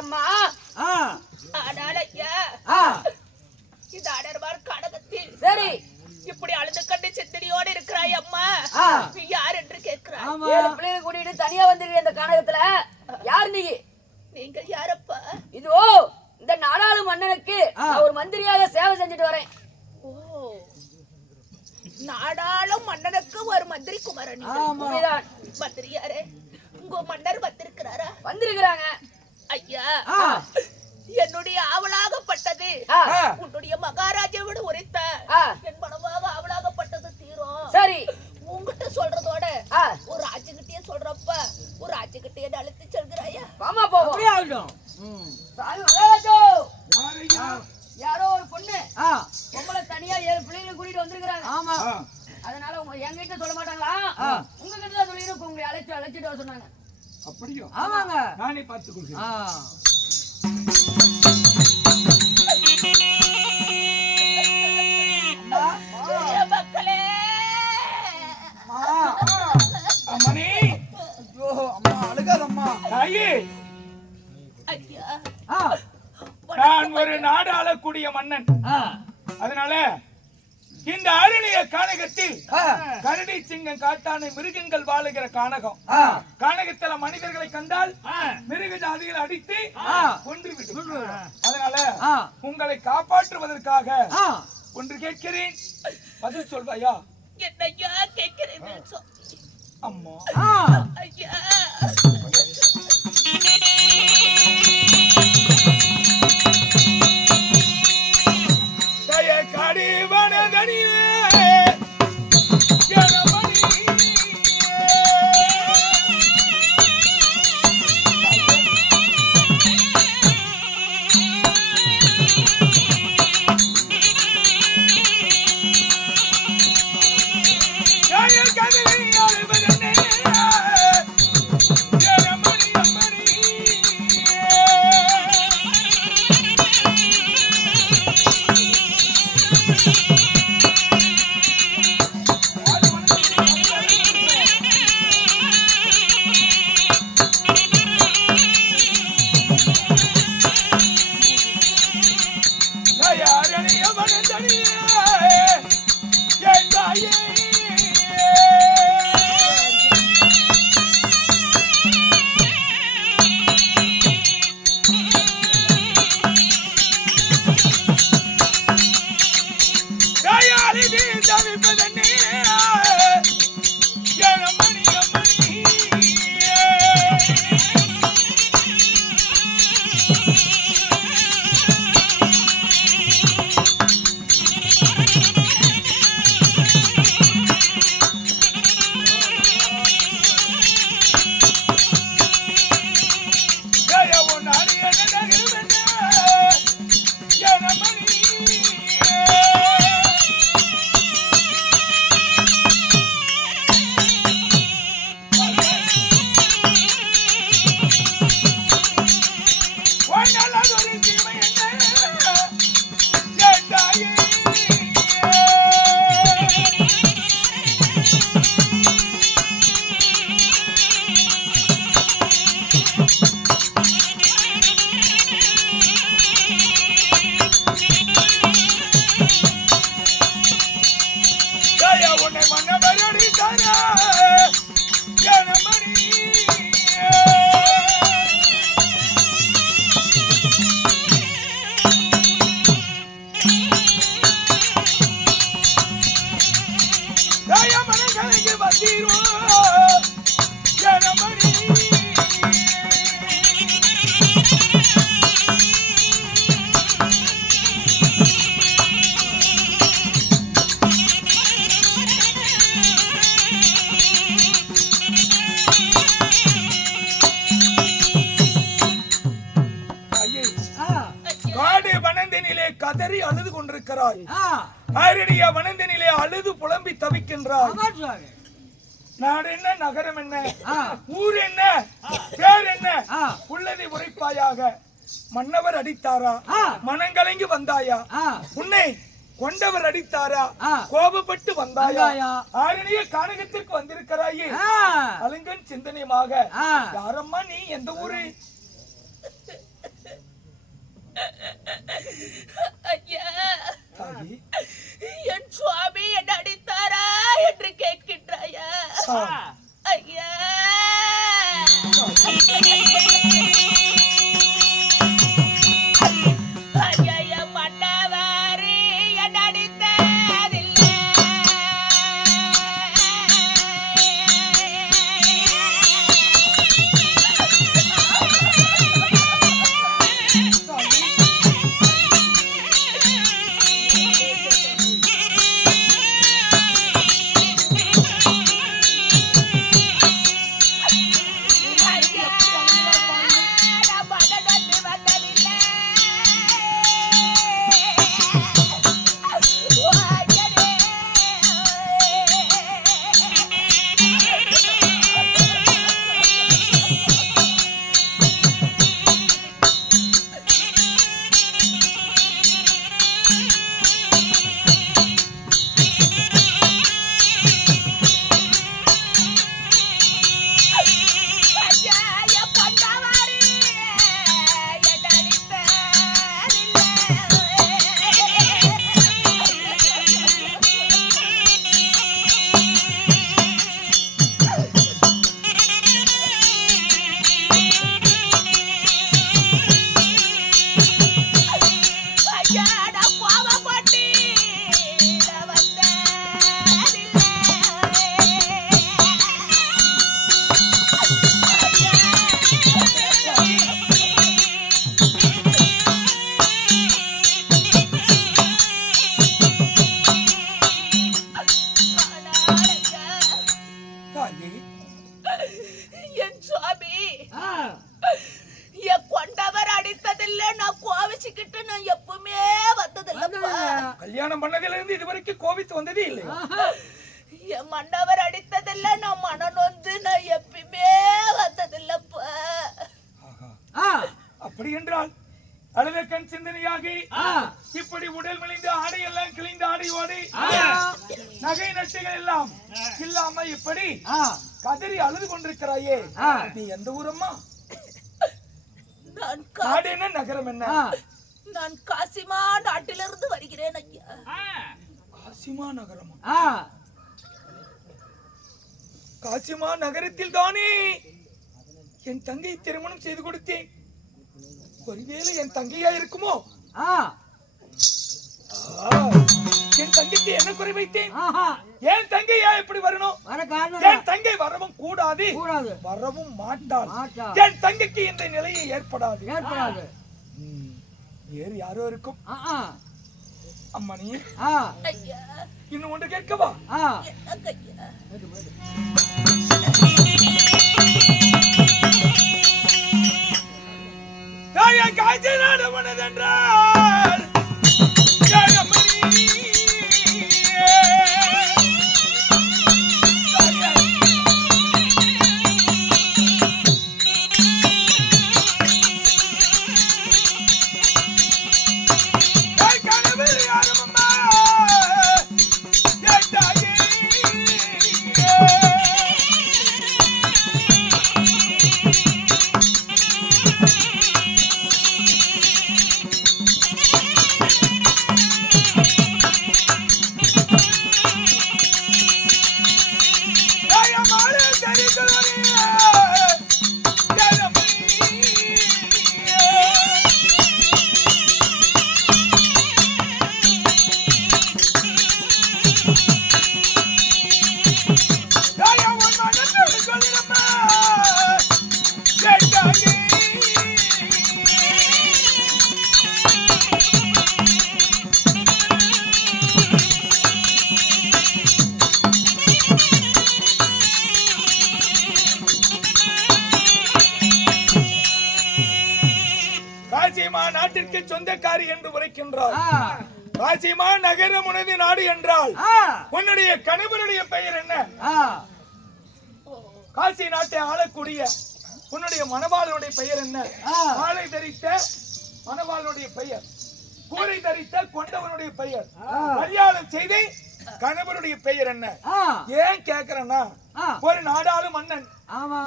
அம்மா இந்த அடர்வார் கடகத்தில் சரி இப்படி அழுது கண்டு சிந்தனையோடு இருக்கிறாய் அம்மா நீ யார் என்று கேட்கிறாய். 7 பிள்ளைகளை கூட்டிட்டு தனியா வந்திருக்க இந்த கனகத்துல யார் நீ? நீங்க யாரப்பா? இதோ இந்த நாடாளு மன்னனுக்கு நான் ஒரு மந்திரியாக சேவை செஞ்சுட்டு வரேன். ஓ, நாடாளும் மன்னனுக்கு ஒரு மந்திரி குமாரன். மந்திரியாரே, உங்க மன்னர் வந்திருக்கிறாரா? வந்திருக்கிறாங்க ஐயா. என்னுடைய ஆவலாகப்பட்டது உன்னுடைய மகாராஜாவோட உரைத்த என் மனமாக ஆவலாகப்பட்டது தீரும். சரி, உங்ககிட்ட சொல்றதோட ஒரு ராஜ்யகிட்டே சொல்றப்ப ஒரு ராஜ்யகிட்டே அழைத்து செல்கிறாயா? ஆமா போவோம். யாரோ ஒரு பொண்ணு உங்களை தனியா 7 பிள்ளைகளை கூட்டிட்டு வந்திருக்கிறாங்க. ஆமா, அதனால உங்க எங்கிட்ட சொல்ல மாட்டாங்களா? உங்ககிட்ட தான் சொல்லிட்டு உங்களை அழைச்சிட்டு வர சொன்னாங்க. அப்படியோ? ஆமாங்க, நானே பார்த்து கொடுக்கிறேன். நான் ஒரு நாடு ஆளக்கூடிய மன்னன். அதனால இந்த அருணிய கானகத்தில் கரடி சிங்கம் காட்டான மிருகங்கள் வாழுகிற கானகம். கானகத்துல மனிதர்களை கண்டால் மிருக ஜாதிகளை அடித்து கொன்றுவிடும். அதனால உங்களை காப்பாற்றுவதற்காக ஒன்று கேட்கிறேன், பதில் சொல்வாயா? என்னையா கேட்கிறேன் அம்மா? ஐயா, கதறி அழுது கொண்டிருக்கிறாய். அருணிய வனந்தினிலே அழுது புலம்பி தவிக்கின்றாய். நாடு என்ன, நகரம் என்ன, ஊர் என்ன, பேர் என்ன, உள்ளதை உரைப்பாயாக. மன்னவர் அடித்தாரா? மனங்கலங்கி வந்தாயா? உன்னை கொண்டவர் அடித்தாரா? கோபப்பட்டு வந்தாயா? ஆரணிய கானகத்திற்கு வந்திருக்கிறாயே, அலுங்கன் சிந்தனையுமாக. யாரம்மா நீ? எந்த ஊரு? ஐயா, தாயி என் சுவாமி என்ன அடித்தாரா என்று கேட்கின்றாயா? ஐயா, ஐயா, மன்னவாரி என்ன அடித்ததில்லை. என் சுவாமி என் கொண்டவர் அடித்ததில்லை. நான் கோவிச்சுக்கிட்டு நான் எப்பவுமே வந்ததில்லைப்பா. கல்யாணம் பண்ணதுல இருந்து இதுவரைக்கும் கோபித்து வந்ததே இல்லை. என் மன்னவர் அடித்ததில்லை. நான் மனம் நொந்து நான் எப்பவுமே வந்ததில்லைப்பா. அப்படி என்றால் அழுத கண் சிந்தனையாகி இப்படி உடல் மெலிந்து ஆடை எல்லாம் கிழிந்து ஆடையோடு நகை நட்டுகள் எல்லாம் இல்லாம இப்படி கதறி அழுது கொண்டிருக்கிறாயே, நீ எந்த ஊரம்மா? நாடு என்ன, நகரம் என்ன? நான் காசிமா நாட்டிலிருந்து வருகிறேன் ஐயா. காசிமா நகரமா? காசிமா நகரத்தில் தானே என் தங்கை திருமணம் செய்து கொடுத்தேன். ஒருவேளை என் தங்கையா இருக்குமோ? என் தங்கைக்கு என்ன குறை வைத்தேன்? என் தங்கையா எப்படி வரணும்? என் தங்கை வரவும் கூடாது, வரவும் மாட்டாள். என் தங்கைக்கு இந்த நிலையை ஏற்படாது. வேறு யாரோ இருக்கும். அம்மணி, இன்னும் ஒன்று கேட்கவா? காய்ச்சி நாடு மனதென்றால் நாட்டிற்கு சொந்தக்காரி என்று உரைக்கின்றார். காசிமா நகரம் உனது நாடு என்றால் உன்னுடைய கணவனுடைய பெயர் என்ன? காசி நாட்டை ஆளக்கூடிய உன்னுடைய மணவாளனுடைய பெயர் என்ன? மாலை தரித்த மணவாளனுடைய பெயர், கூரை தரித்த கொண்டவனுடைய பெயர், கல்யாணம் செய்து கணவருடைய பெயர் என்ன? ஏன் கேக்குறேன்னா, ஒரு நாடாளும் மன்னன்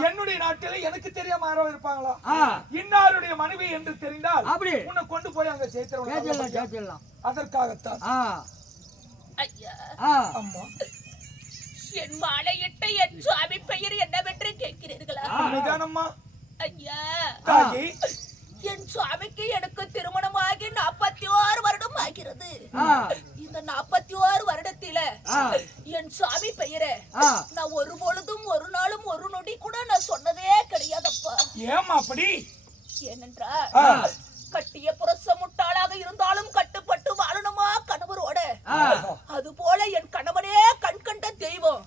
என்னுடைய நாட்டில எனக்கு தெரியாம யாரோ இருப்பாங்களா? இன்னாருடைய மனைவி என்று தெரிந்தால் உன்னை கொண்டு போய் அங்க சேர்த்துறோம். அதற்காகத்தான். ஐயா, அம்மா, என் மாலையிட்ட என் சுவாமி பெயர் என்னவென்று கேட்கிறீர்களா? நிதானம்மா. ஐயா, தாயி, என் சுவாமிக்கு எனக்கு திருமணமாகி 41 வருடம் ஆகிறது. இந்த 41 வருடத்தில என் சுவாமி பெயரை நான் ஒரு பொழுதும் ஒரு நாளும் ஒரு நொடி கூட நான் சொன்னதே கிடையாதப்பா. ஏம்மா அப்படி? ஏனென்றால் கட்டிய புரச முட்டாளாக இருந்தாலும் கட்டுப்பட்டு வாழணுமா கணவரோட, அது போல என் கணவனே கண்கண்ட தெய்வம்.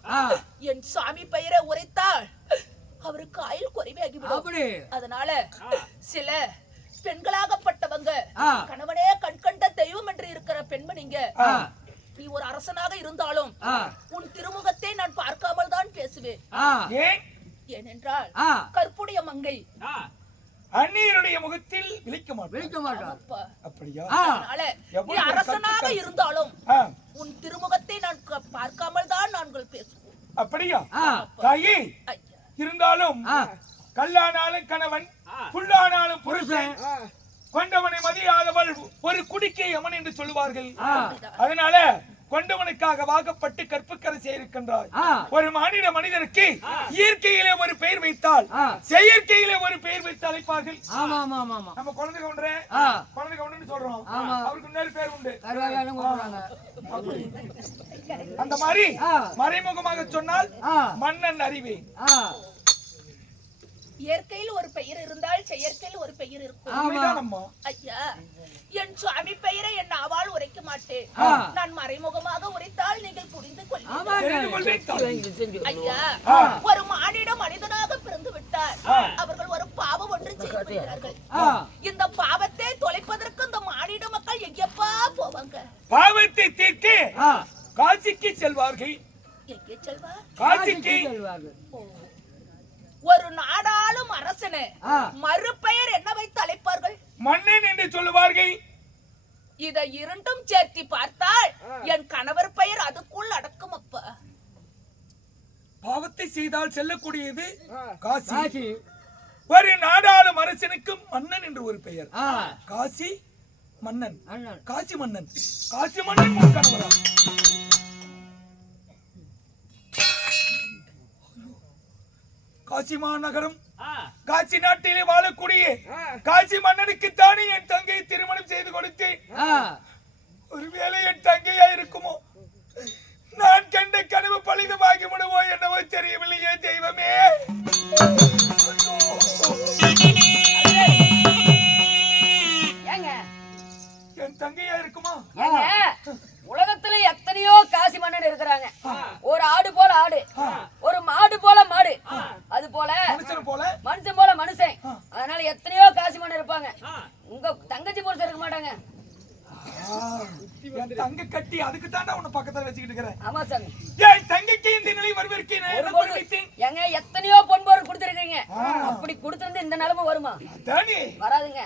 என் சாமி பெயரை உரைத்தால் அவருக்கு ஆயுள் குறைவாகிவிடும். அதனால சில பெண்களாகப்பட்டவங்க கணவனே கண்கண்ட தெய்வம் என்று இருக்கிற பெண்மணிங்க, நீ ஒரு அரசனாக இருந்தாலும் உன் திருமுகத்தை நான் பார்க்காமல் தான் பேசுவேன். ஏனென்றால் கற்புடைய மங்கை அந்நியருடைய முகத்தில் விழிக்க மாட்டார். அப்படியா? அதனால நீ அரசனாக இருந்தாலும் உன் திருமுகத்தை நான் பார்க்காமல் தான் நாங்கள் பேசுவோம். அப்படியா? தாயி, இருந்தாலும் கல்லானாலும் கணவன், புல்லானாலும் புருஷன், கொண்டவனை மதியாதவள் ஒரு குடிக்கை அமன் என்று சொல்லுவார்கள். அதனால கொண்டவனுக்காக வாக்கப்பட்டு கற்புக்கரை செய்திருக்கின்றார். ஒரு மாநில மனிதருக்கு இயற்கையிலே ஒரு பெயர் வைத்தால் செயற்கையிலே ஒரு பெயர் வைத்து அழைப்பார்கள். நம்ம குழந்தை கவுண்டன்னு சொல்றோம், அவருக்கு இன்னொரு பேர் உண்டு. அந்த மாதிரி மறைமுகமாக சொன்னால் மன்னன் அறிவேன். இயற்கையில் ஒரு பெயர் இருந்தால் செயற்கையில் ஒரு பெயர் இருக்கும். ஐயா, என் சுவாமி பெயரை என் நாவால் உரைக்க மாட்டேன். நான் மறைமுகமாக உரைத்தால் நீங்கள் புரிந்து கொள்வீர்கள். ஐயா, ஒரு மானிட மனிதனாக பிறந்து விட்டார். அவர்கள் ஒரு பாவம் ஒன்று செய்கிறார்கள். இந்த பாவத்தை தொலைப்பதற்கு இந்த மானிட மக்கள் எங்கப்பா போவாங்க? பாவத்தை தீர்க்க காசிக்கு செல்வார்கள். எங்கே செல்வார்? காசிக்கு. ஒரு நாடாளும் அரசனே மறுபெயர் என்ன வைத்து அழைப்பார்கள்? மன்னன் என்று சொல்லுவார்கள். இதை இரண்டும் சேர்த்து பார்த்தால் என் கணவர் பெயர் அதுக்குள் அடக்கும். அப்பா, பாவத்தை செய்தால் செல்லக்கூடியது காசி. ஒரு நாடாளும் அரசனுக்கு மன்னன் என்று ஒரு பெயர். காசி மன்னன், காசி மன்னன், காசி மன்னன் உன் கணவரா? காசி மாநகரம், காசி நாட்டிலே வாழக்கூடிய காசி மன்னனுக்கு தானே என் தங்கையை திருமணம் செய்து கொடுத்தேன். ஒருவேளை என் தங்கையா இருக்குமோ? நான் கண்ட கனவு பழிதமாகி விடுவோ என்னவோ தெரியவில்லையே தெய்வமே. என் தங்கையா இருக்குமா? உலகத்துல எத்தனையோ காசி மன்னன் இருக்கிறாங்க. ஒரு ஆடு போல ஆடு, ஒரு மாடு போல மாடு, அது போல மனுஷன் போல மனுஷன். அதனால எத்தனையோ காசி மன்னன் இருப்பாங்க. உங்க தங்கச்சி புருஷன் இருக்க மாட்டாங்க. தங்க கட்டி அதுக்கு தாண்டா உன்னை பக்கத்துல வச்சுக்கிட்டு இருக்கிறேன். ஆமா சாமி, என் தங்கைக்கு இந்த நிலை வருவதற்கு எங்க எத்தனையோ பொன் பொருள் கொடுத்திருக்கீங்க. அப்படி கொடுத்திருந்து இந்த நிலைமை வருமா? வராதுங்க.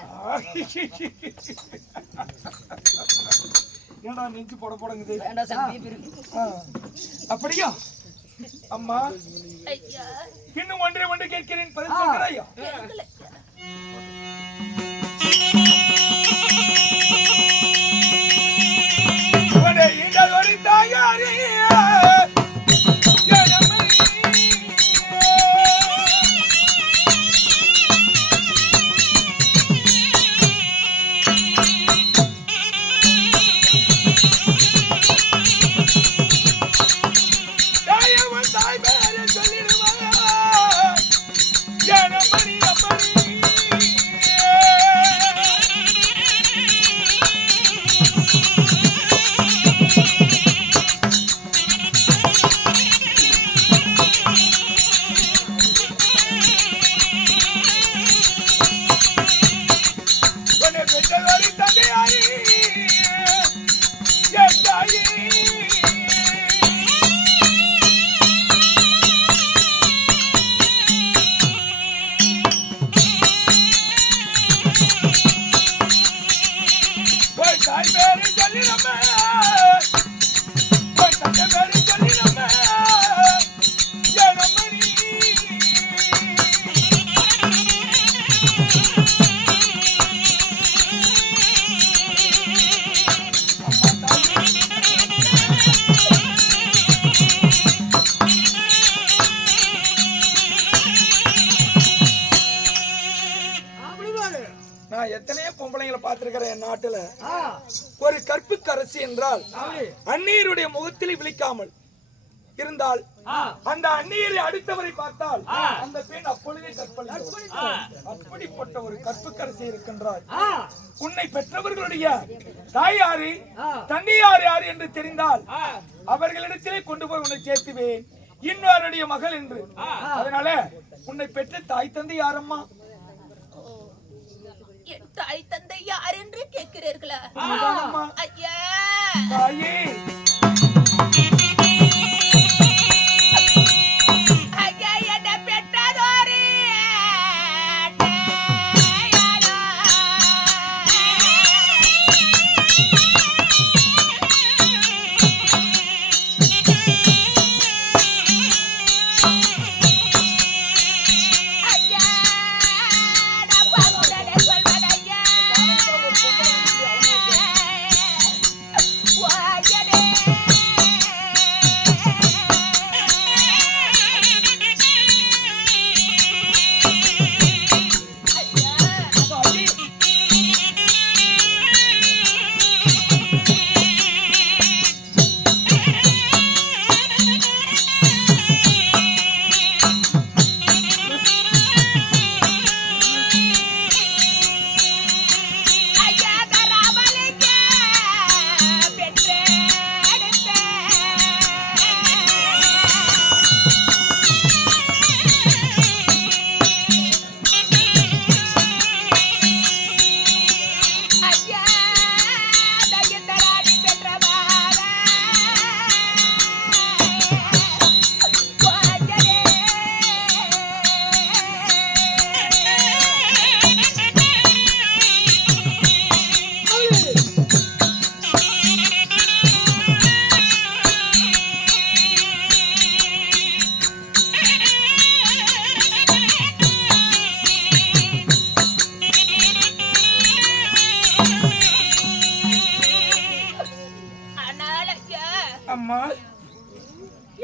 ஏண்டா நெஞ்சு போட போடுங்குது? வேண்டாம் சாமி, பிபி இருக்கு. அப்படியா? அம்மா, இன்னும் ஒன்றே கேட்கிறேன், பதில் சொல்கிறாயா? ஒரு தாயாரே நான் எத்தனையோ பொம்பளைங்களை பார்த்திருக்கிறேன் என் நாட்டுல. ஒரு கற்புக்கரசி என்றால் அந்நியருடைய முகத்தில் விழிக்காமல் இருந்தால் அந்த அந்நியரை அடுத்தவரை பார்த்தால் அந்த பெண் அப்பொழுதே கற்பழித்தாள். அப்படிப்பட்ட ஒரு கற்புக்கரசி இருக்கின்றாள். உன்னை பெற்றவர்களுடைய தாயாரு தந்தையார் யாரு என்று தெரிந்தால் அவர்களிடத்திலே கொண்டு போய் உன்னை சேர்த்துவேன், இன்னொருடைய மகள் என்று. அதனால உன்னை பெற்ற தாய் தந்தை யாரம்மா? என் தாய் தந்தை யார் என்று கேட்கிறீர்களா? ஐயா தாயே, ஐயா என்ன பெற்றதோரே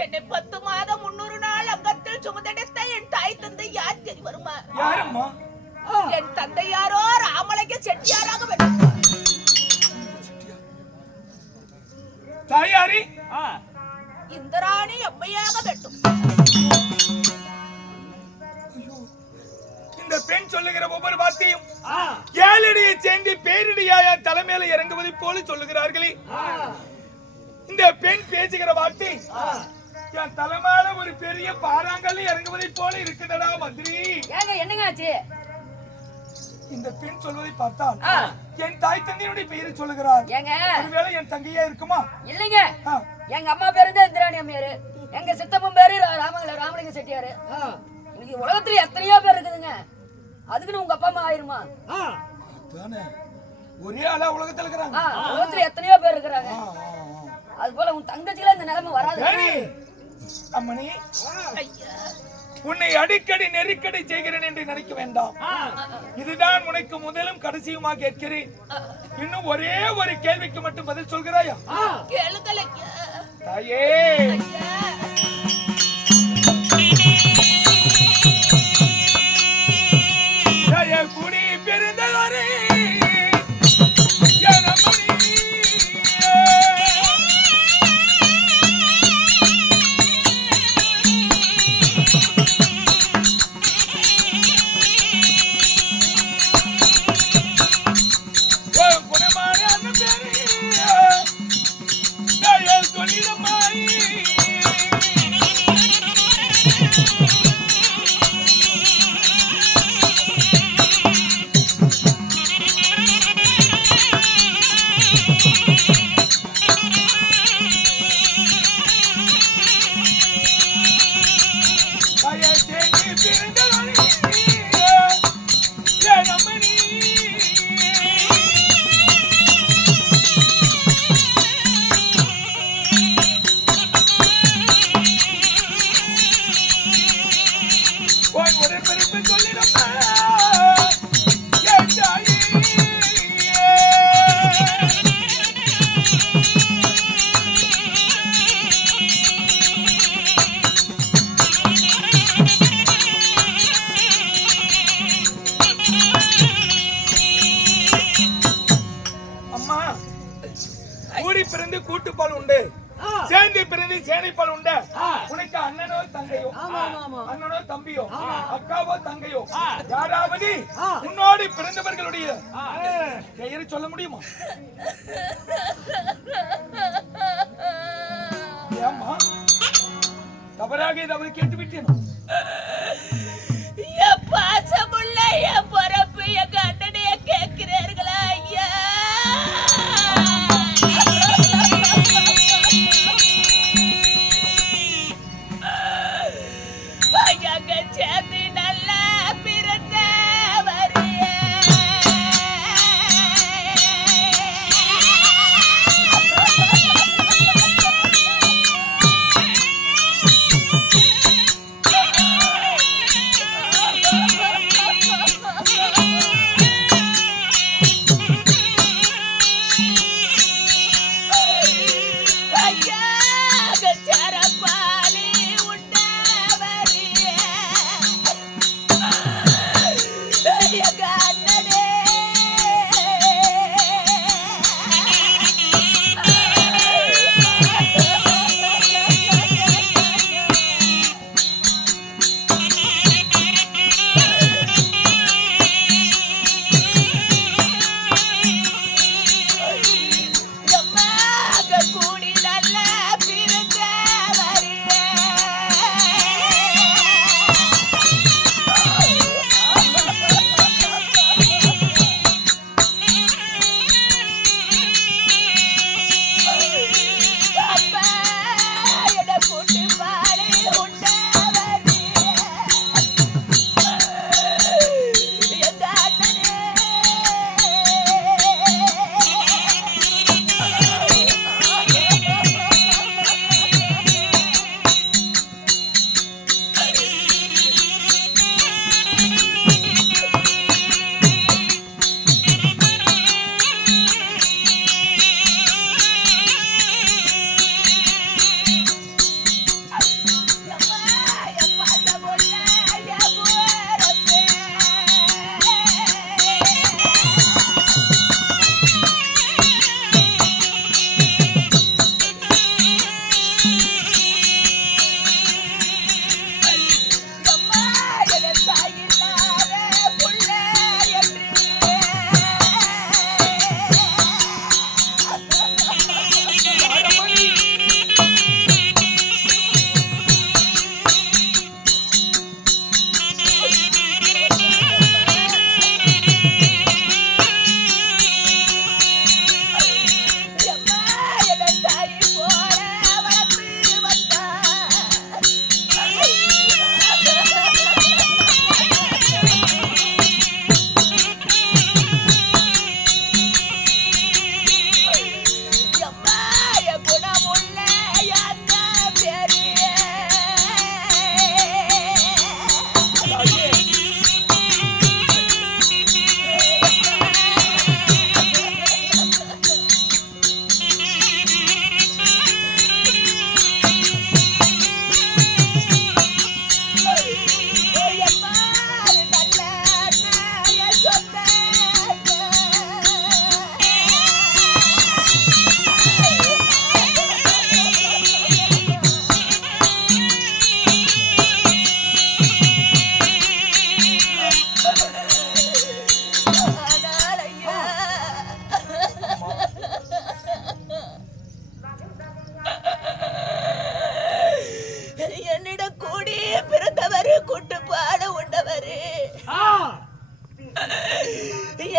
என்னை 10 மாதம் 300 நாள் அங்கத்தில் சுமந்தெடுத்த என் தாய் தந்தை யார் தெரியுமா? யாரம்மா? என் தந்தையாரோ ராமலிங்க செட்டியாராக வேண்டும். தாயாரி இந்திராணி அம்மையாக வேண்டும். இந்த பெண் சொல்லுகிற ஒவ்வொரு வார்த்தையும் ஏழடியை சேர்ந்து பேரிடியாய தலைமையில இறங்குவதை போல சொல்லுகிறார்களே. இந்த பெண் பேசுகிற வார்த்தை என் தலைமையில ஒரு பெரிய பாறாங்கல் இறங்குவதை போல இருக்குதடா மந்திரி. என்னங்க ஆச்சு? இந்த பெண் சொல்வதை பார்த்தால் என் தாய் தந்தையுடைய பெயரை சொல்லுகிறார். ஒருவேளை என் தங்கையா இருக்குமா? இல்லைங்க, எங்க அம்மா பேரு தான் இந்திராணி அம்மையாரு, எங்க சித்தப்பன் பேரு ராமலிங்க செட்டியாரு. இன்னைக்கு உலகத்துல எத்தனையோ பேர் இருக்குதுங்க, அதுக்குன்னு உங்க அப்பா அம்மா ஆயிருமா? ஒரே ஆளா உலகத்துல இருக்கிறாங்க. உலகத்துல எத்தனையோ பேர் இருக்கிறாங்க. அது போல உன் தங்கச்சில இந்த நிலைமை வராது. அம்மணி, உன்னை அடிக்கடி நெருக்கடி செய்கிறேன் என்று நினைக்க வேண்டாம். இதுதான் உனக்கு முதலும் கடைசியுமா கேட்கிறேன். இன்னும் ஒரே ஒரு கேள்விக்கு மட்டும் பதில் சொல்கிறாயா? தாயே, குடி பிறந்தவரே பிறந்து கூட்டுப்பால் உண்டு, சேர்ந்து பிறந்து சேனைப்பால் உண்டு. உனக்கு அண்ணனோ தங்கையோ, அண்ணனோ தம்பியோ, அக்காவோ தங்கையோ யாராவது உன்னோடு பிறந்தவர்களுடைய பெயரை சொல்ல முடியுமா? ஏம்மா தவறாக ஏதாவது கேட்டு விட்டேனோ? என் பாசமுள்ள என் பொறப்பு எங்க அண்ணனைய கேட்கிறீர்களா ஐயா? எங்க சேர்ந்து நல்லா பிறந்தவரே.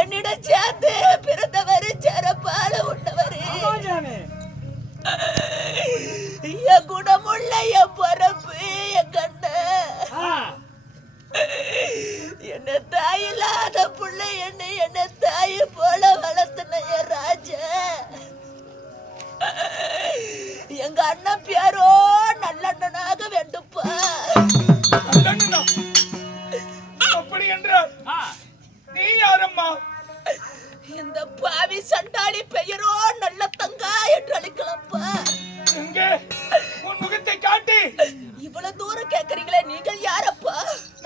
என்னிடம் சேர்ந்து பிறந்தவர் சிறப்பால உண்டவர் என் குணமுள்ள என் பரப்பு என் கண்ண என்ன தாயில்லாத பிள்ளை என்ன தாய் போல வளர்த்தன என் ராஜா எங்க அண்ணன் பேரோ நல்லண்ணனாக வேண்டுப்பா. அப்படி என்றால் நீ யாரம்மா? இந்த பாவி சண்டாளி பெயரோ நல்ல தங்கா என்று அழைக்கலாம்ப்பா. எங்கே உன் முகத்தை காட்டி. இவ்வளவு தூரம் கேக்குறீங்களே, நீங்கள் யாரப்பா?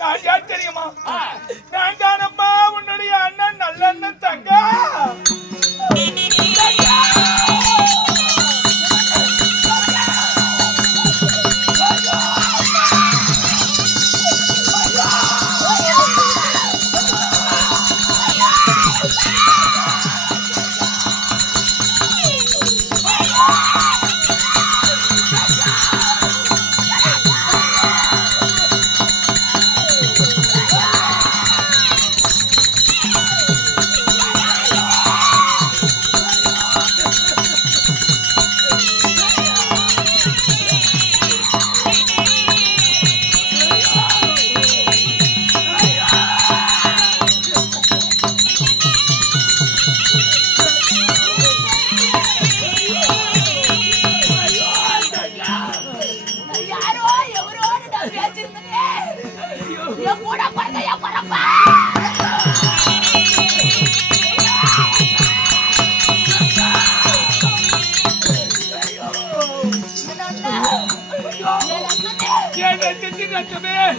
நான் யார் தெரியுமா? நான் தானம்மா உன்னுடைய அண்ணன் நல்ல அண்ணன்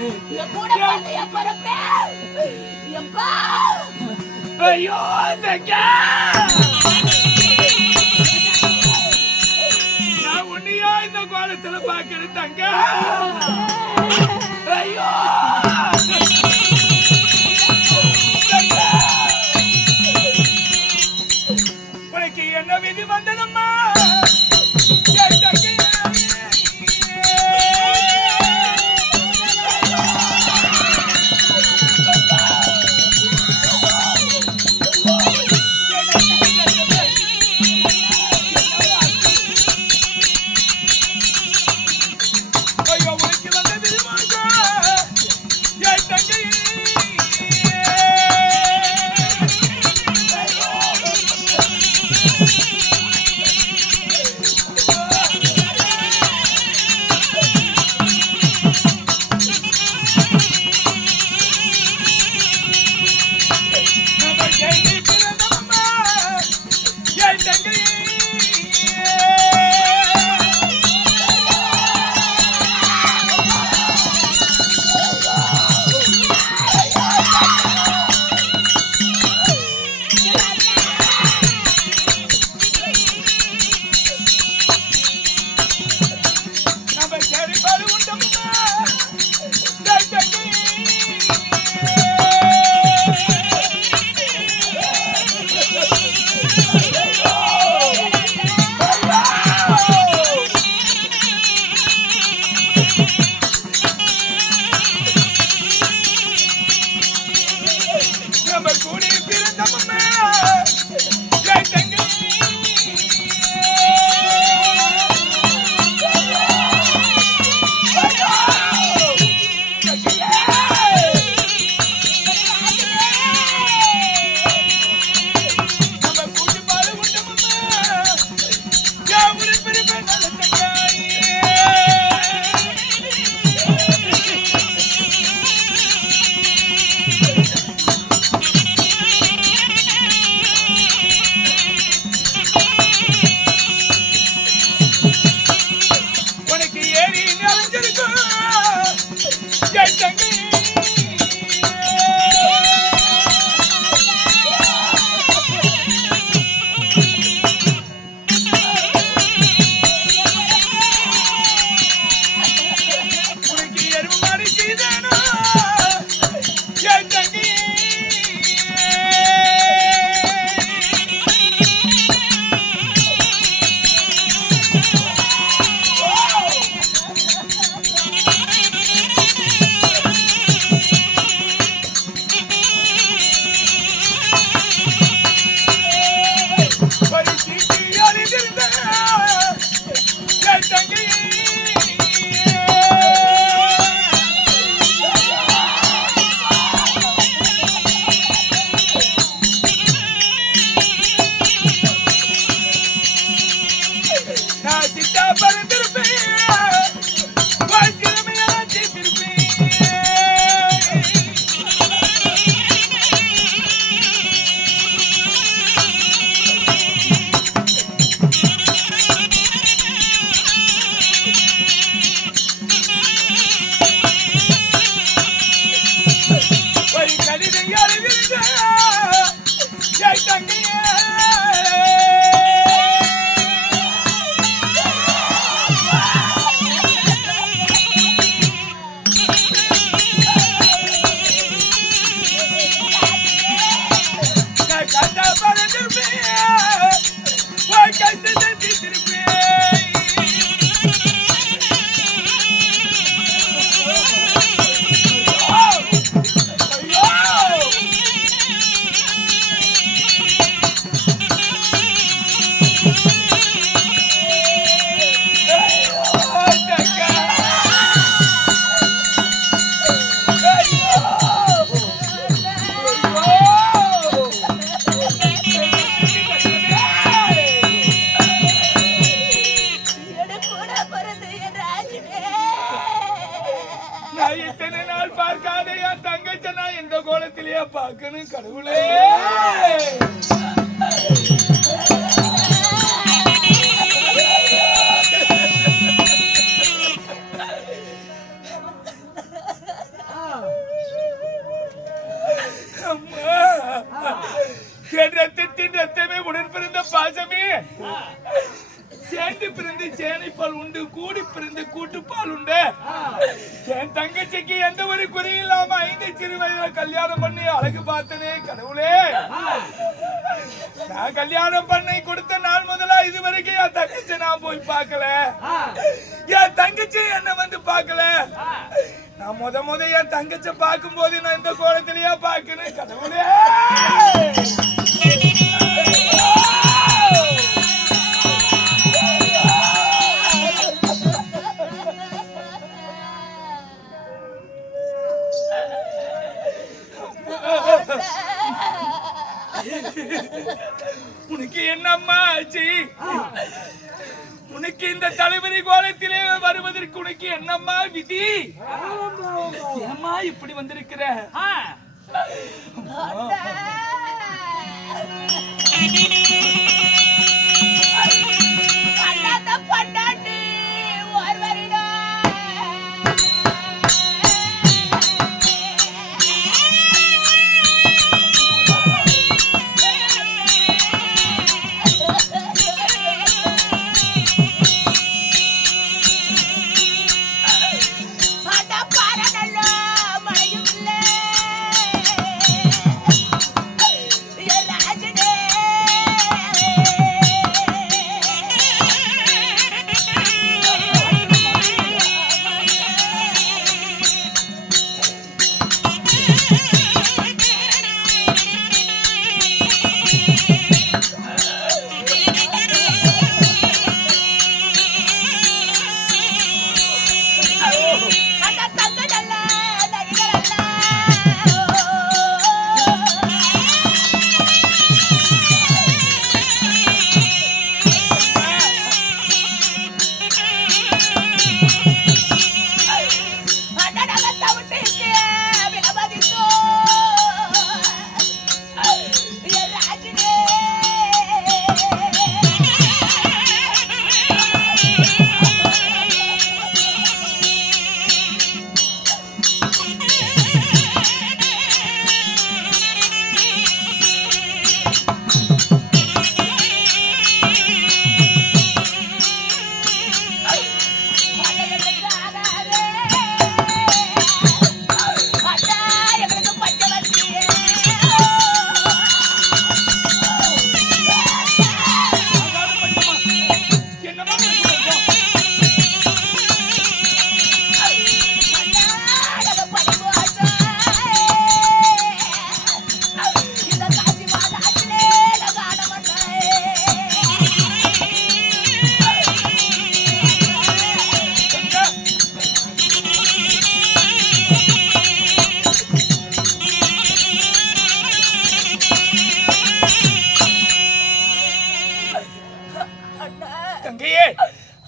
என் கூட பிறந்த என் பிறப்பே எப்பா ஐயோ தங்கா நான் உன்னையா இந்த கோலத்துல பாக்குறேன் தங்கா ஐயோ உனக்கு என்ன விதி வந்தனம்மா பாசமே சேர்ந்து பிறந்து சேனைப்பால் உண்டு, கூடி பிறந்து கூட்டுப்பால் உண்டு. என் தங்கச்சிக்கு எந்த ஒரு குறையும் இல்லாம 5 சிறு வயதுல கல்யாணம் பண்ணி அழகு பார்த்தனே கடவுளே. நான் கல்யாணம் பண்ணி கொடுத்த நாள் முதலா இதுவரைக்கும் என் தங்கச்சி நான் போய் பார்க்கல. என் தங்கச்சி என்ன வந்து பார்க்கல. நான் முத என் தங்கச்சி பார்க்கும் போது நான் இந்த கோலத்திலேயே பார்க்கணும் கடவுளே. உனக்கு என்னம்மா ஆச்சு? உனக்கு இந்த தலைவரி கோலத்திலே வருவதற்கு உனக்கு என்னம்மா விதி? ஏம்மா இப்படி வந்திருக்கிற?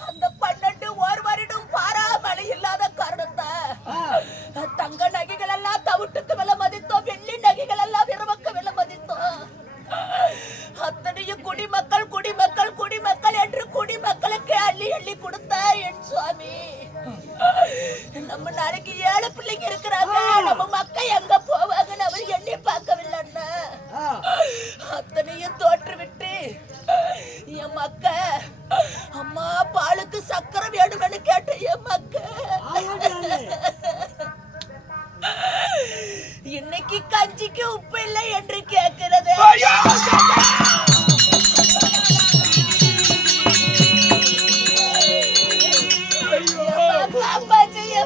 அந்த 12 ஒரு வருடம் பாராமழை இல்லாத காரணத்தை தங்க நகைகள் எல்லாம் தவிட்டுக்கு விலை மதித்தோம், வெள்ளி நகைகள் எல்லாம் விரவக்க விலை மதித்தோம். அத்தனையும் குடிமக்கள் குடிமக்கள் குடிமக்கள் என்று குடிமக்களுக்கு அள்ளி அள்ளி கொடுத்த என் சுவாமி, நம்ம நாளைக்கு 7 பிள்ளைங்க இருக்கிறாங்க, நம்ம மக்கள் எங்க போவாங்கன்னு அவர் எண்ணி பார்க்கவில்லைன்னா அத்தனையும் தோற்றுவிட்டு என் மக்க அம்மா பாலுக்கு சக்கரை வேணும்னு கேட்ட என் மக்க இன்னைக்கு கஞ்சிக்கு உப்பு இல்லை என்று கேட்கிறது.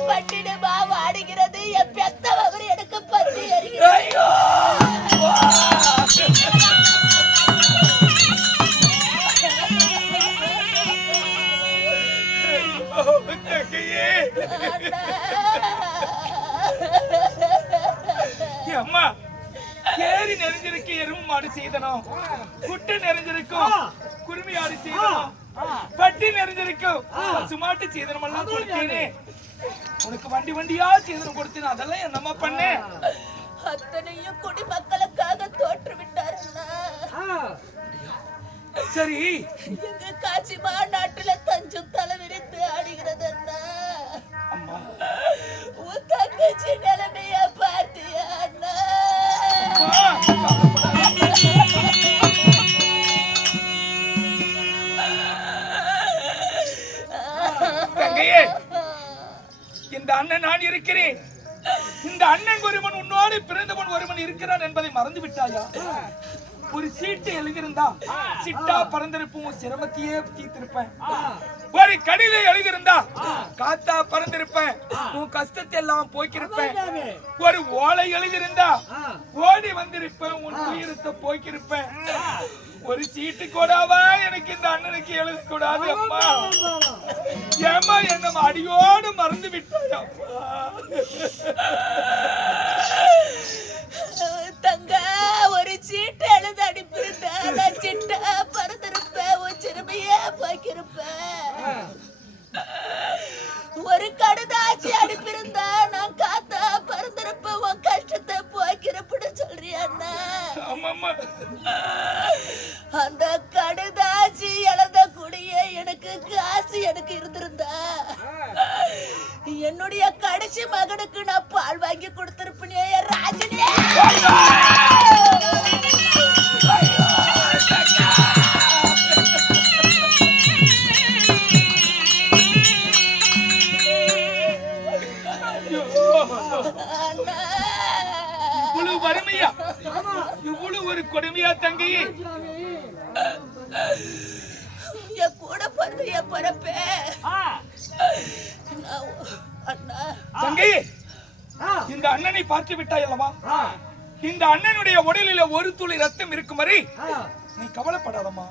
பட்டிடுமா வாடுகிறது, என் பெத்தவர் எனக்கு பத்தி அறிகிறது. அம்மா ஏரி நிறைஞ்சிருக்கு எறும்பு மாடு செய்தனும், குட்டை நிறைஞ்சிருக்கும் குருமி ஆடு செய்தனும், பட்டி நிறைஞ்சிருக்கும் பசுமாட்டு சீதனம் எல்லாம் கொடுத்தேனே. உனக்கு வண்டி வண்டியா சீதனம் கொடுத்தேன், அதெல்லாம் என்னம்மா பண்ணேன்? அத்தனையும் குடிமக்களுக்காக தோற்று விட்டாருன்னா சரி. எங்க காட்சி மாநாட்டுல தஞ்சம் தலை விரித்து ஆடுகிறது. அம்மா உன் தங்கச்சி நிலைமைய பார்த்தியா அண்ணா? இந்த அண்ணன் நான் இருக்கிறேன். இந்த அண்ணன் ஒருவன் உன்னோடு பிறந்தவன் ஒருவன் இருக்கிறான் என்பதை மறந்து விட்டாயா? ஒரு சீட்டு எழுதியிருந்தா சிட்டா பறந்திருப்போம், சிரமத்தையே தீர்த்திருப்பேன். ஒரு கடிதம் எழுதியிருந்தா காத்தா பறந்திருப்பேன், உன் கஷ்டத்தை எல்லாம் போய்க்கிருப்பேன். ஒரு ஓலை எழுதியிருந்தா ஓடி வந்திருப்பேன், உன் துயரத்தை போய்க்கிருப்பேன். ஒரு சீட்டு கூடாவா எனக்கு இந்த அண்ணனுக்கு எழுதக்கூடாது அம்மா? ஏமா என்ன அடியோடு மறந்து விட்டாய் அப்பா? தங்க ஒரு சீட்டு எழுத அனுப்பியிருந்த சிட்டா பறந்திருப்பேன், உன் சிறுமையே போய்க்கிருப்பேன். ஒரு கடுதாச்சி அனுப்பியிருந்தா நான் காத்தா பறந்திருப்பேன், உன் கஷ்டத்தை போய்க்கிருப்புன்னு சொல்றியா அண்ணா? அந்த கடுதாச்சி எழுத கூடிய எனக்கு காசு எனக்கு இருந்திருந்தா என்னுடைய கடைசி மகனுக்கு நான் பால் வாங்கி கொடுத்திருப்பேனே ராஜனே. இவ்வளவு வறுமையா, இவ்வளவு ஒரு கொடுமையா தங்கி? என் கூட பிறந்த என் பிறப்பே அண்ணா. தங்கி, இந்த அண்ணனை பார்த்து விட்டாய் அல்லவா? இந்த அண்ணனுடைய உடலில ஒரு துளி ரத்தம் இருக்கும் வரை நீ கவலைப்படாதம்மா.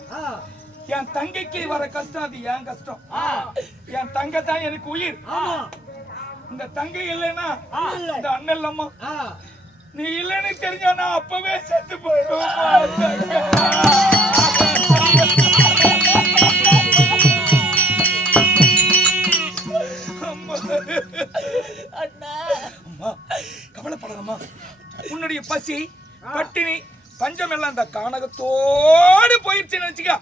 என் தங்கைக்கு வர கஷ்டம் அது என் கஷ்டம். என் தங்கை தான் எனக்கு உயிர். இந்த தங்கை இல்லைன்னா இந்த அண்ணன் இல்லம்மா. நீ இல்லைன்னு தெரிஞ்சா நான் அப்பவே செத்து போயிடுவேன். கவலைப்படாதம்மா. உன்னுடைய பசி பட்டினி பஞ்சம் எல்லாம் இந்த கானகத்தோடு போயிடுச்சுன்னு வச்சுக்க.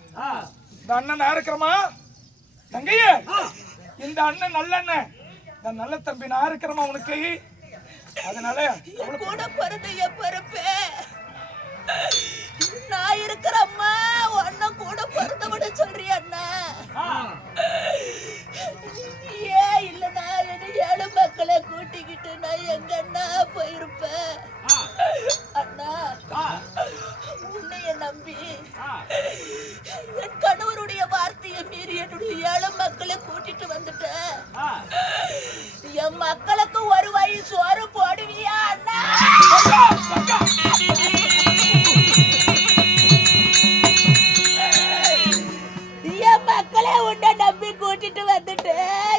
இந்த அண்ணன் இருக்கிறமா தங்கையே, இந்த அண்ணன் நல்ல அண்ணன், இந்த நல்ல தம்பி நான் இருக்கிறமா உனக்கு. அதனால கூட பிறந்த என் பிறப்பே நான் இருக்கிற அம்மா அண்ணன் கூட பிறந்தவன சொல்றிய அண்ணா? ஏன் இல்லனா என்ன ஏழு மக்களை கூட்டிக்கிட்டு நான் எங்க அண்ணா போயிருப்பேன்? அண்ணா உன்னைய நம்பி என் கணவருடைய வார்த்தையை மீறி என்னுடைய ஏழு மக்களை கூட்டிட்டு வந்துட்டேன். என் மக்களுக்கு ஒரு வாய் சோறு போடுவியா அண்ணா? என் மக்களை உன்னை நம்பி கூட்டிட்டு வந்துட்டு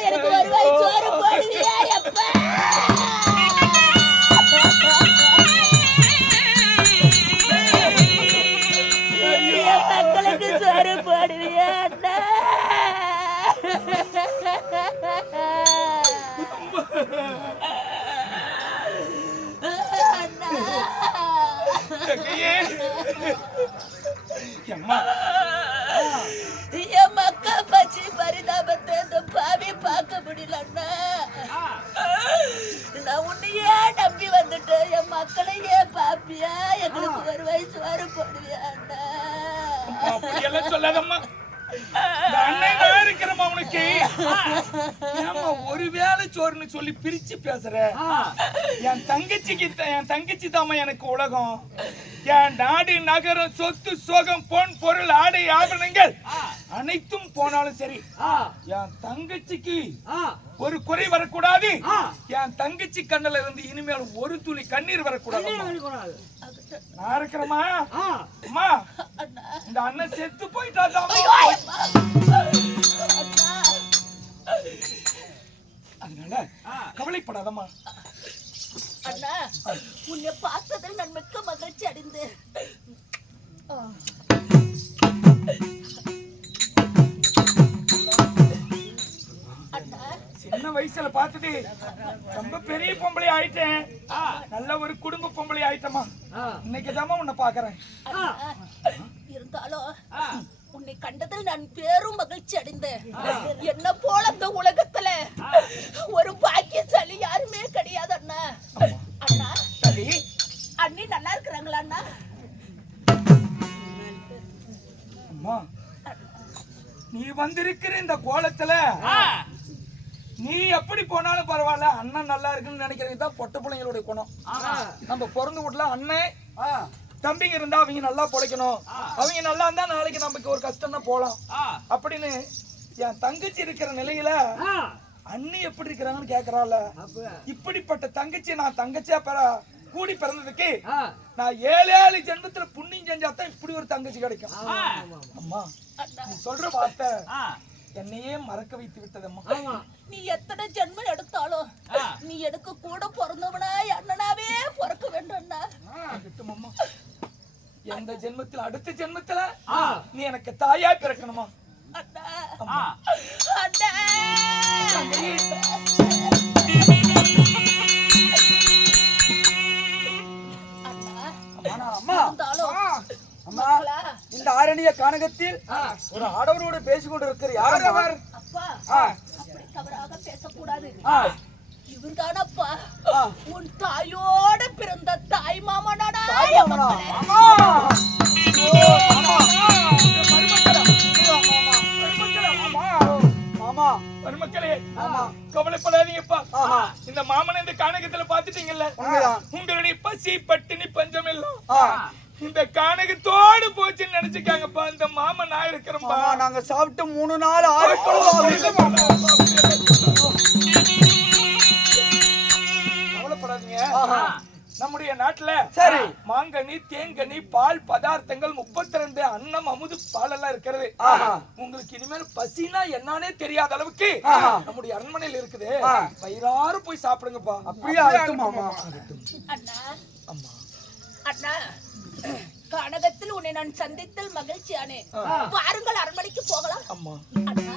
எனக்கு ஒரு வாய் சோறு போடுவியா எப்ப? என் மக்களுக்கு சோறு போடுவியா அண்ணா? என் மக்கா பச்சி பரிதாபத்தை இந்த பாவி பார்க்க முடியல அண்ணா. நான் உன்னையே நம்பி வந்துட்டேன். என் மக்களையே பாப்பியா? எங்களுக்கு ஒரு வயசு வர போடுவியா அண்ணா? அப்படியெல்லாம் சொல்லாதம்மா. இருக்கிறமா உனக்கு ஒரு வேலை சோறுன்னு சொல்லி பிரிச்சு பேசுற. என் தங்கச்சி தாமா எனக்கு உலகம். என் நாடு நகரம் சொத்து சோகம் பொன் பொருள் ஆடை ஆபரணங்கள் அனைத்தும் போனாலும் சரி, என் தங்கச்சிக்கு ஒரு குறை வரக்கூடாது. என் தங்கச்சி கண்ணுல இருந்து இனிமேல் ஒரு துளி கண்ணீர் வரக்கூடாது. நான் இருக்கிறமா அம்மா, இந்த அண்ணன் செத்து போயிட்டாதான். அதனால கவலைப்படாதம்மா. அண்ணா உன்னை பார்த்ததில் நான் மிக்க மகிழ்ச்சி அடைந்தேன். சின்ன வயசுல பார்த்தது ரொம்ப பெரிய பொம்பளை ஆயிட்டேன். நல்ல ஒரு குடும்ப பொம்பளை ஆயிட்டமா. இன்னைக்கு தான் உன்னை பாக்குறேன். இருந்தாலும் உன்னை கண்டதில் நான் பேரும் மகிழ்ச்சி அடைந்தேன். என்ன போல இந்த உலகத்துல ஒரு பாக்கியசாலி யாருமே கிடையாது அண்ணா. அண்ணா அண்ணி நல்லா இருக்கிறாங்களா அண்ணா? அம்மா, நீ வந்திருக்கிற இந்த கோலத்துல நீ எப்படி போனாலும் பரவாயில்ல, அண்ணன் நல்லா இருக்குன்னு நினைக்கிறது தான் பொட்ட பிள்ளைங்களுடைய குணம். நம்ம பிறந்து வீட்டுல அண்ணன் தம்பிங்க இருந்தா அவங்க நல்லா பொழைக்கணும், அவங்க நல்லா இருந்தா நாளைக்கு நமக்கு ஒரு கஷ்டம்னா போலாம் அப்படின்னு என் தங்கச்சி இருக்கிற நிலையில அண்ணி எப்படி இருக்கிறாங்கன்னு கேக்குறாள். இப்படிப்பட்ட தங்கச்சி நான் தங்கச்சியா கூடி பிறந்ததுக்கு நான் 7 ஜென்மத்துல புண்ணியம் செஞ்சாதான் இப்படி ஒரு தங்கச்சி கிடைக்கும். அம்மா நீ சொல்ற வார்த்தை என்னையே மறக்க வைத்து விட்டதம்மா. நீ எத்தனை ஜென்மம் எடுத்தாலும் நீ எனக்கு கூட பிறந்தவனா அண்ணனாவே பிறக்க வேண்டும்னா விட்டுமம்மா. எந்த ஜென்மத்துல அடுத்த ஜென்மத்துல நீ எனக்கு தாயா பிறக்கணுமா. அண்ணா அண்ணா இந்த ஆரணிய கானகத்தில் ஒரு ஆடவரோடு பேசிக்கொண்டு இருக்கிற யார் அவர்? அப்பா அப்படி தவறாக பேசக்கூடாது. இவர்தானப்பா உன் தாயோட பிறந்த தாய் மாமனாடா. மருமக்களே கவலைப்படாதீங்கப்பா. இந்த மாமன் இந்த கானகத்துல பாத்துட்டீங்கல்ல, உங்களுடைய பசி பட்டினி பஞ்சம் எல்லாம் இந்த கானகத்தோடு போச்சுன்னு நினைச்சுக்காங்கப்பா. இந்த மாமன் நான் இருக்கிறோம்பா. நாங்க சாப்பிட்டு 3 நாள் 6 கவலைப்படாதீங்க. நம்முடைய நாட்டுல சரி மாங்கனி தேங்கனி பால் பதார்த்தங்கள் 32 அன்னம் அமுது பால் எல்லாம் இருக்கிறது. உங்களுக்கு இனிமேல் பசினா என்னன்னே தெரியாத அளவுக்கு நம்முடைய அரண்மனையில் இருக்குது. வயிறாறு போய் சாப்பிடுங்கப்பா. அப்படியே அம்மா. அண்ணா அண்ணா கனகத்தில் உன்னை நான் சந்தித்தல் மகிழ்ச்சியானே. பாருங்கள் அரண்மனைக்கு போகலாம். அம்மா அண்ணா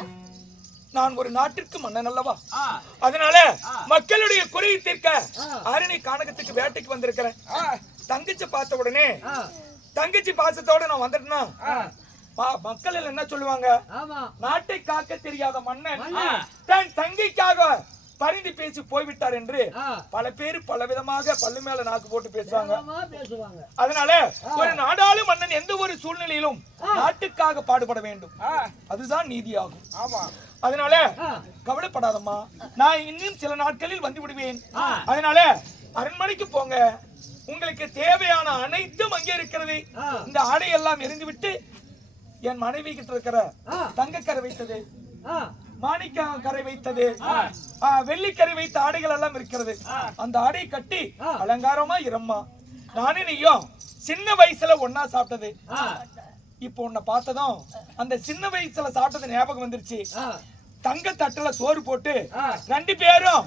நான் ஒரு நாட்டிற்கு மன்னன் அல்லவா, அதனால மக்களுடைய குறையை தீர்க்க ஆரணி கானகத்துக்கு வேட்டைக்கு வந்திருக்கிறேன். தங்கச்சி பார்த்த உடனே தங்கச்சி பாசத்தோட நான் வந்துட்டேன்னா மக்கள் என்ன சொல்லுவாங்க, நாட்டை காக்க தெரியாத மன்னன் தன் தங்கைக்காக பரிந்து பேசி போய்விட்டார் என்று பல பேர் பல விதமாக பல்லு மேல நாக்கு போட்டு பேசுவாங்க. அதனால ஒரு நாடாளும் மன்னன் எந்த ஒரு சூழ்நிலையிலும் நாட்டுக்காக பாடுபட வேண்டும், அதுதான் நீதியாகும். அதனால கவலைப்படாதம்மா, நான் இன்னும் சில நாட்களில் வந்து விடுவேன். அதனால அரண்மனைக்கு போங்க, உங்களுக்கு தேவையான அனைத்தும் அங்கே இருக்கிறது. இந்த ஆடையெல்லாம் எரிந்து விட்டு என் மனைவி கிட்ட இருக்கிற தங்கக்கரை வைத்தது, மாணிக்க கரை வைத்தது, வெள்ளிக்கரை வைத்த ஆடைகள் எல்லாம் இருக்கிறது. அந்த ஆடை கட்டி அலங்காரமா இரம்மா. நானே நீயும் சின்ன வயசுல ஒன்னா சாப்பிட்டது, இப்போ உன்னை பார்த்ததும் அந்த சின்ன வயசுல சாப்பிட்டது ஞாபகம் வந்துருச்சு. தங்க தட்டுல சோறு போட்டு 2 பேரும்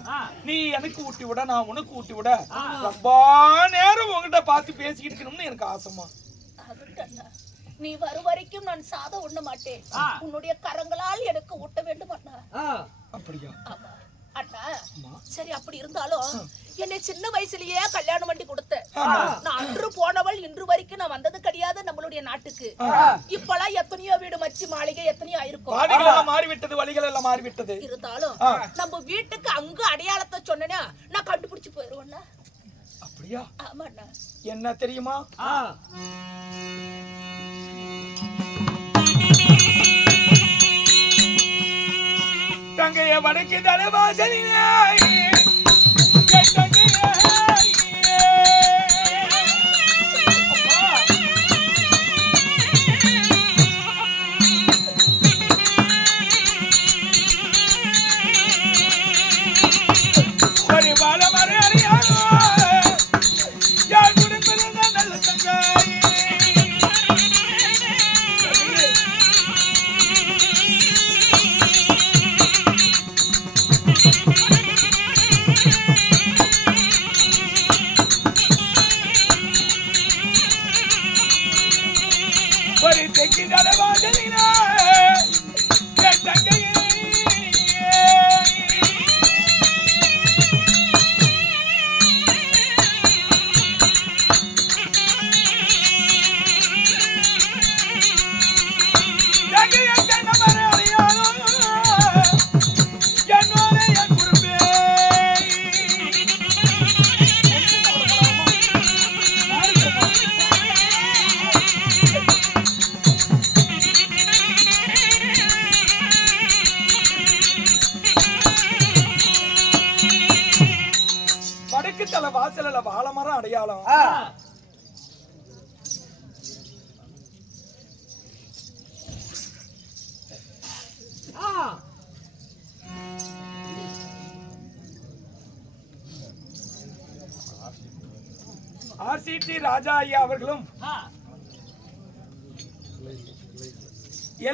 நீ எனக்கு ஊட்டி விட நான் உனக்கு ஊட்டி விட ரொம்ப நேரம் உங்ககிட்ட பார்த்து பேசிக்கிட்டு இருக்கணும்னு எனக்கு ஆசைமா. நீ வரும் வரைக்கும் நான் சாதம் உண்ண மாட்டேன், உன்னுடைய கரங்களால் எனக்கு ஊட்ட வேண்டும் அண்ணா. அப்படியா? அண்ணா சரி, அப்படி இருந்தாலும் என்னை சின்ன வயசுலயே கல்யாணம் பண்ணி கொடுத்த நான் அன்று போனவள் இன்று வரைக்கும் நான் வந்தது கிடையாது நம்மளுடைய நாட்டுக்கு. இப்பெல்லாம் எத்தனையோ வீடு மச்சி மாளிகை எத்தனையோ ஆயிருக்கும், மாறிவிட்டது, வழிகள் எல்லாம் மாறிவிட்டது. இருந்தாலும் நம்ம வீட்டுக்கு அங்க அடையாளத்தை சொன்னா நான் கண்டுபிடிச்சு போயிருவேன்னா. அப்படியா? ஆமா அண்ணா. என்ன தெரியுமா, தங்கைய வடக்கு தலைவாசலிலே அல்ல வாழைமரம் அடையாளம். ஆர்சிடி ராஜா ஐயா அவர்களும்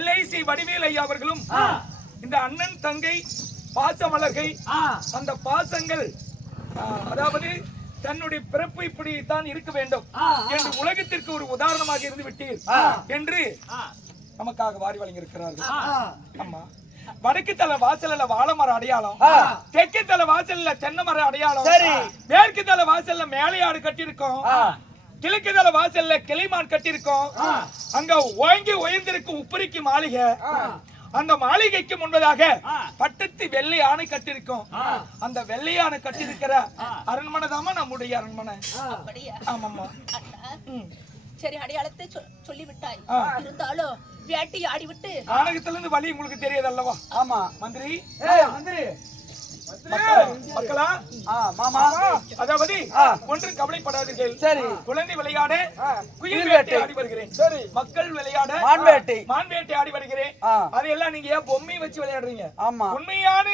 LIC வடிவேல் ஐயா அவர்களும் இந்த அண்ணன் தங்கை பாசமலர்கள் அந்த பாசங்கள் அதாவது தன்னுடைய பிறப்பு இப்படித்தான் இருக்க வேண்டும் என்று உலகத்திற்கு ஒரு உதாரணமாக இருந்து விட்டீர் என்று நமக்காக வாரி வழங்கியிருக்கிறார்கள். ஆமா, வடக்கு தலை வாசல்ல வாழைமரம் அடையாளம், தெற்கு தலை வாசல்ல தென்னை மரம் அடையாளம், மேற்கு தலை வாசல்ல மேலையாடு கட்டியிருக்கோம், கிழக்கு தலை வாசல்ல கிளிமான் கட்டியிருக்கோம், அங்க ஓங்கி உயர்ந்திருக்கும் உப்பரிக்கு மாளிகை, அந்த மாளிகைக்கு முன்பதாக பட்டத்து வெள்ளை யானை கட்டிருக்கோம். அந்த வெள்ளை யானை கட்டிருக்கிற அரண்மனை தாமா நம்முடைய அரண்மனை. ஆமாம்மா. சரி, அடையாளத்தை சொல்லி விட்டாய், இருந்தாலும் வேட்டி ஆடி விட்டு நாடகத்துல இருந்து வழி உங்களுக்கு தெரியாது அல்லவா? ஆமா மந்திரி, மந்திரி மக்களா, மாமா, அதாவது ஒன்றும் கவலைப்படாதீர்கள். சரி, குழந்தை விளையாட குயில் வேட்டை ஆடி வருகிறேன். சரி, மக்கள் விளையாட மான் வேட்டை ஆடி வருகிறேன். அதையெல்லாம் நீங்க ஏன் பொம்மை வச்சு விளையாடுறீங்க? ஆமா, உண்மையான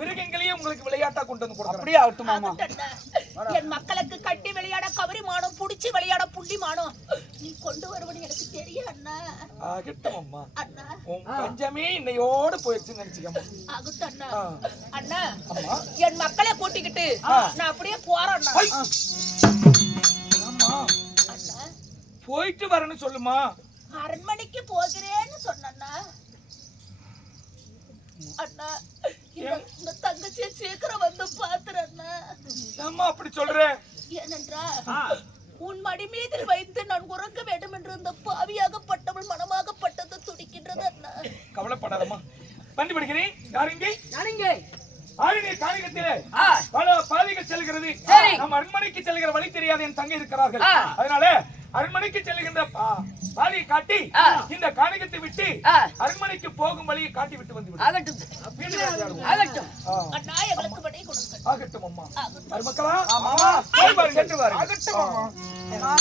மிருகங்களையும் உங்களுக்கு விளையாட்டா கொண்டு வந்து கொடுக்குறேன். அப்படியே ஆகட்டும் மாமா. என் மக்களுக்கு கட்டி விளையாட கவரி மானம், புடிச்சு விளையாட புள்ளி மானம் நீ கொண்டு வருவன்னு எனக்கு தெரியும் அண்ணா. ஆகட்டும் அம்மா. அண்ணா, உன் பஞ்சமே இன்னையோட போயிடுச்சுன்னு நினைச்சுக்கம்மா. ஆகட்டும் அண்ணா. அண்ணா, என் மக்களை கூட்டிக்கிட்டு நான் அப்படியே போறேன். போயிட்டு வரேன்னு சொல்லுமா. அரண்மனைக்கு போகிறேன்னு சொன்னா அண்ணா, இந்த தங்கச்சியை சீக்கிரம் வந்து பாத்துறேன்னா. அம்மா அப்படி சொல்றேன் ஏனென்றா உன் மடி மீதில் வைத்து நான் உறங்க வேண்டும் என்று இந்த பாவியாகப்பட்டவள் மனமாகப்பட்டது துடிக்கின்றது அண்ணா. கவலைப்படாதம்மா, பண்ணி படிக்கிறேன். யாருங்க? நானுங்க ஆழினி காணிகத்திலே பல பாதைகள் செல்கிறது. நம் அரண்மனைக்கு செல்கிற வழி தெரியாத என் தங்கை இருக்கிறார்கள். அதனால அரண்மனைக்கு செல்கின்ற பாதையை காட்டி இந்த காணிகத்தை விட்டு அரண்மனைக்கு போகும் வழியை காட்டி விட்டு வந்து விடு. ஆகட்டும் அண்ணா, எங்களுக்கு வழி கொடுங்க. ஆகட்டும் அம்மா. மருமக்களா, ஆமா, போய் பாருங்க. ஆகட்டும் அம்மா.